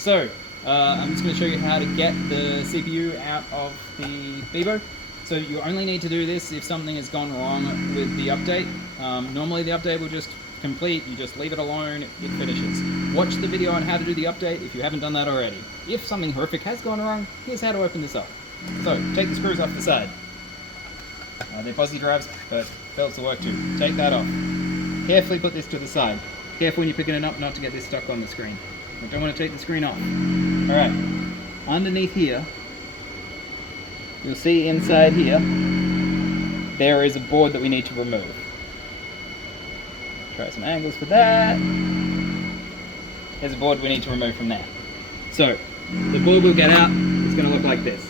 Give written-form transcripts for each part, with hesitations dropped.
So, I'm just going to show you how to get the CPU out of the Beebo. So you only need to do this if something has gone wrong with the update. Normally the update will just complete, you just leave it alone, it finishes. Watch the video on how to do the update if you haven't done that already. If something horrific has gone wrong, here's how to open this up. So, take the screws off the side. They're fuzzy drives, but belts will work too. Take that off. Carefully put this to the side. Careful when you're picking it up not to get this stuck on the screen. I don't want to take the screen off. Alright, underneath here, you'll see inside here, there is a board that we need to remove. Try some angles for that. There's a board we need to remove from there. So, the board we'll get out is going to look like this.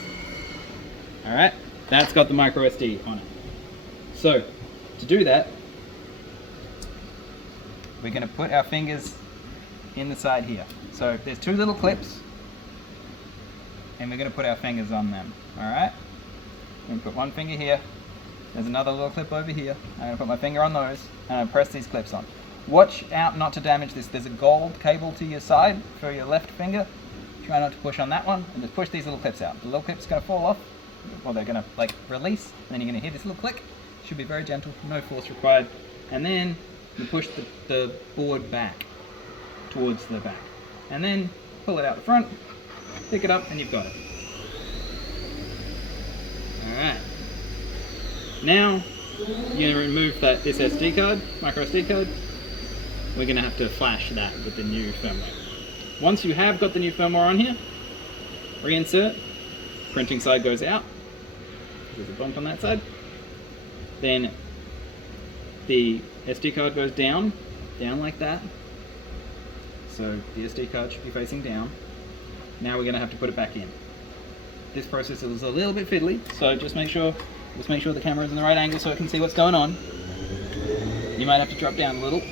Alright, that's got the micro SD on it. So, to do that, we're going to put our fingers in the side here. So there's two little clips, and we're going to put our fingers on them. Alright? I'm going to put one finger here. There's another little clip over here. I'm going to put my finger on those, and I'm going to press these clips on. Watch out not to damage this. There's a gold cable to your side for your left finger. Try not to push on that one, and just push these little clips out. The little clip's going to fall off, or they're going to like release, and then you're going to hear this little click. Should be very gentle, no force required. And then you push the board back towards the back. And then pull it out the front, pick it up, and you've got it. Alright. Now, you're going to remove this SD card, micro SD card. We're going to have to flash that with the new firmware. Once you have got the new firmware on here, reinsert, printing side goes out. There's a bump on that side. Then the SD card goes down like that. So the SD card should be facing down. Now we're going to have to put it back in. This process is a little bit fiddly, so just make sure the camera is in the right angle so it can see what's going on. You might have to drop down a little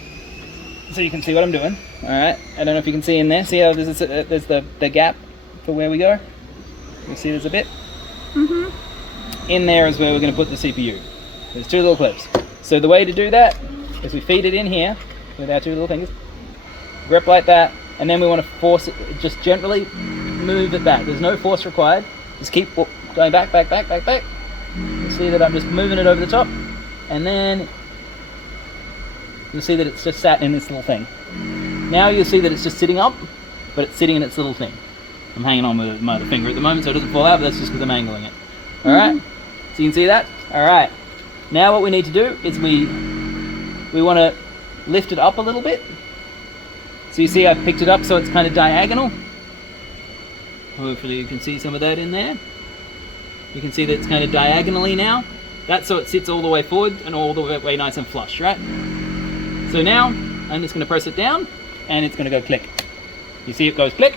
so you can see what I'm doing. Alright, I don't know if you can see in there. See how there's the gap for where we go? You see there's a bit? In there is where we're going to put the CPU. There's two little clips. So the way to do that is we feed it in here with our two little fingers, grip like that, and then we want to force it, just gently move it back. There's no force required. Just keep going back. You'll see that I'm just moving it over the top, and then you'll see that it's just sat in this little thing. Now you'll see that it's just sitting up, but it's sitting in its little thing. I'm hanging on with my other finger at the moment so it doesn't fall out, but that's just because I'm angling it. Alright? So you can see that? Alright. Now what we need to do is we want to lift it up a little bit. So you see I've picked it up so it's kind of diagonal. Hopefully you can see some of that in there. You can see that it's kind of diagonally now. That's so it sits all the way forward and all the way nice and flush, right? So now I'm just going to press it down and it's going to go click. You see it goes click.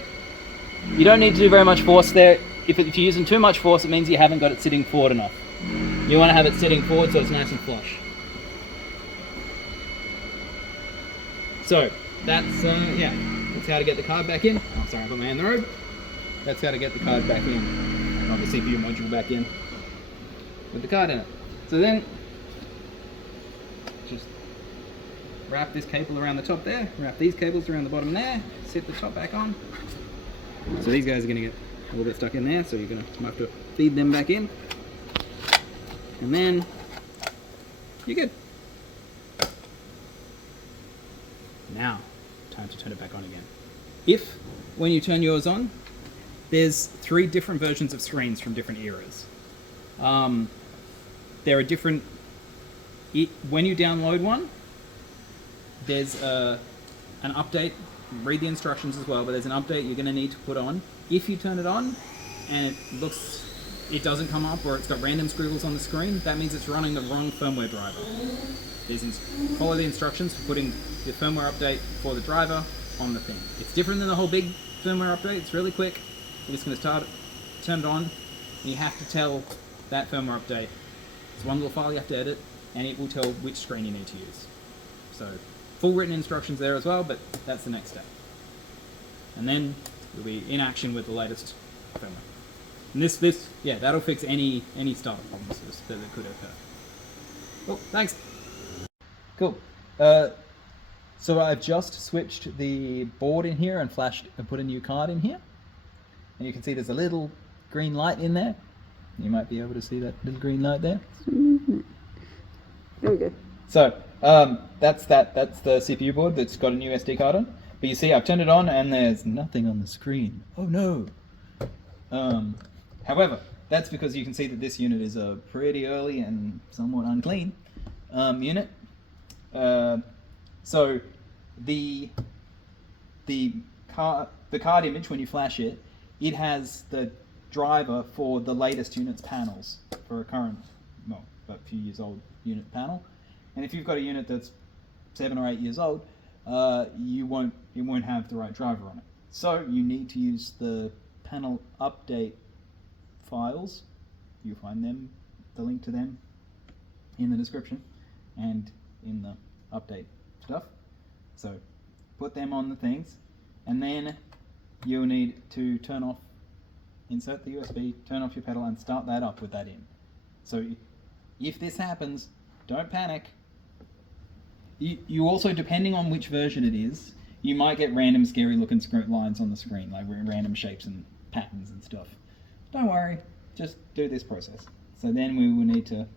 You don't need to do very much force there. If you're using too much force, it means you haven't got it sitting forward enough. You want to have it sitting forward so it's nice and flush. So that's that's how to get the card back in. Oh, sorry, I put my hand in the road. That's how to get the card back in. Not the CPU module back in with the card in it. So then just wrap this cable around the top there, wrap these cables around the bottom there, sit the top back on. So these guys are going to get a little bit stuck in there, so you're going to have to feed them back in. And then you're good. Now, time to turn it back on again. If, when you turn yours on, there's 3 different versions of screens from different eras. There are different... When you download one, there's an update. Read the instructions as well, but there's an update you're going to need to put on. If you turn it on and it doesn't come up, or it's got random scribbles on the screen, that means it's running the wrong firmware driver. Follow the instructions for putting the firmware update for the driver on the thing. It's different than the whole big firmware update. It's really quick. You're just going to turn it on, and you have to tell that firmware update. It's one little file you have to edit, and it will tell which screen you need to use. So, full written instructions there as well, but that's the next step. And then you'll be in action with the latest firmware. And that'll fix any startup problems that could occur. Cool, thanks. Cool. So I've just switched the board in here and flashed and put a new card in here. And you can see there's a little green light in there. You might be able to see that little green light there. There we go. So that's the CPU board that's got a new SD card on. But you see I've turned it on and there's nothing on the screen. Oh no. However, that's because you can see that this unit is a pretty early and somewhat unclean unit. So the card image, when you flash it, it has the driver for the latest unit's panels for a current, well, a few years old unit panel. And if you've got a unit that's 7 or 8 years old, it won't have the right driver on it. So you need to use the panel update files. You'll find them, the link to them, in the description and in the update stuff. So put them on the things, and then you'll need to insert the USB, turn off your pedal, and start that up with that in. So if this happens, don't panic. You also, depending on which version it is, you might get random scary looking lines on the screen, like random shapes and patterns and stuff. Don't worry, just do this process. So then we will need to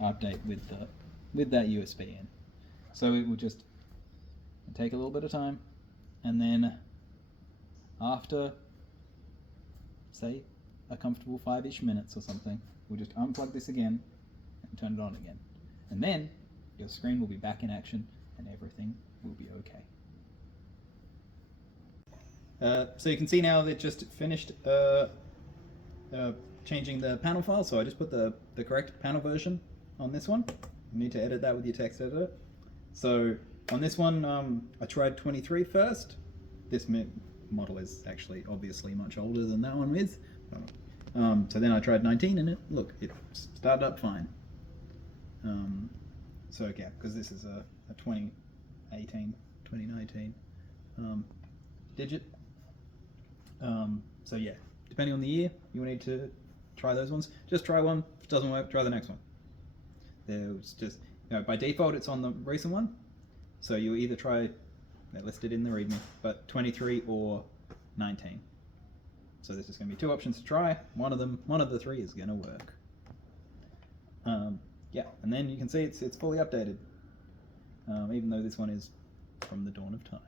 update with that USB in. So it will just take a little bit of time, and then after, say, a comfortable 5-ish minutes or something, we'll just unplug this again and turn it on again. And then your screen will be back in action and everything will be okay. So you can see now that just finished changing the panel file, so I just put the correct panel version on this one. You need to edit that with your text editor. So on this one, I tried 23 first. This model is actually obviously much older than that one is. So then I tried 19 and it started up fine. So yeah, because this is a 2018, 2019 digit. So yeah, depending on the year, you will need to try those ones. Just try one. If it doesn't work, try the next one. There's just, by default it's on the recent one. So you either try, they're listed in the README, but 23 or 19. So there's just going to be 2 options to try. One of the 3 is going to work. Yeah, and then you can see it's fully updated, even though this one is from the dawn of time.